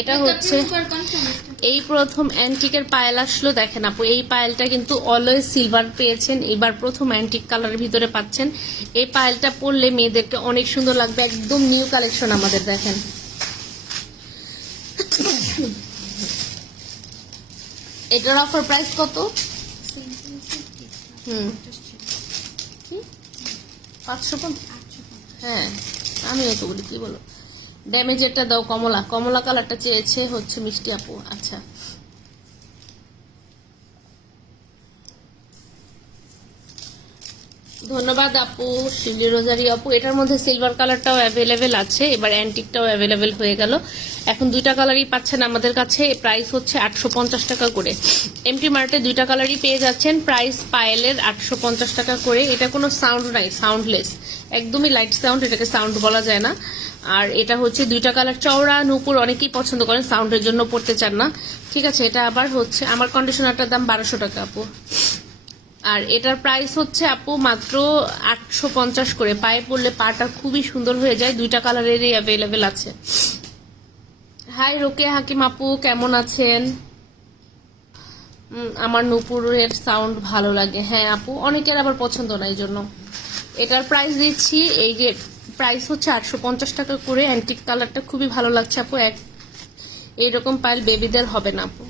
এটা হচ্ছে এই প্রথম অ্যান্টিকের পায়েল আসলো। দেখেন আপু, এই পায়েলটা কিন্তু অলওয়েজ সিলভার পেয়েছেন, এবার প্রথম অ্যান্টিক কালারের ভিতরে পাচ্ছেন। এই পায়েলটা পরলে মেয়েদেরকে অনেক সুন্দর লাগবে, একদম নিউ কালেকশন আমাদের। দেখেন এটার অফার প্রাইস কত? 550। হ্যাঁ আমিও তো বলি, কি বলো, ড্যামেজেরটা দাও। কমলা, কমলা কালারটা চেয়েছে হচ্ছে মিষ্টি আপু। আচ্ছা, ধন্যবাদ আপু, শিলি রোজারি আপু। এটার মধ্যে সিলভার কালারটাও অ্যাভেলেবেল আছে, এবার অ্যান্টিকটাও অ্যাভেলেবেল হয়ে গেল। এখন দুইটা কালারই পাচ্ছেন আমাদের কাছে। প্রাইস হচ্ছে 850 টাকা করে। এমটি মার্টে দুইটা কালারই পেয়ে যাচ্ছেন। প্রাইস পায়েলের 850 টাকা করে। এটা কোনো সাউন্ড নাই, সাউন্ডলেস, একদমই লাইট সাউন্ড, এটাকে সাউন্ড বলা যায় না। আর এটা হচ্ছে দুইটা কালার, চওড়া নূপুর অনেকেই পছন্দ করেন, সাউন্ডের জন্য পড়তে চান না, ঠিক আছে। এটা আবার হচ্ছে আমার কন্ডিশনারটার দাম 1200 টাকা আপু। আর এটার প্রাইস হচ্ছে আপু মাত্র 850 করে। পায়ে পরলে পাটা খুবই সুন্দর হয়ে যায়। দুইটা কালারেরই অ্যাভেলেবেল আছে। হাই রোকেয়া হাকিম আপু, কেমন আছেন? আমার নূপুরের সাউন্ড ভালো লাগে। হ্যাঁ আপু, অনেকের আবার পছন্দ না, এই জন্য। এটার প্রাইস দিচ্ছি, এই যে প্রাইস হচ্ছে 850 টাকা করে। অ্যান্টিক কালারটা খুবই ভালো লাগছে আপু। এইরকম পাইল বেবিদের হবে না আপু।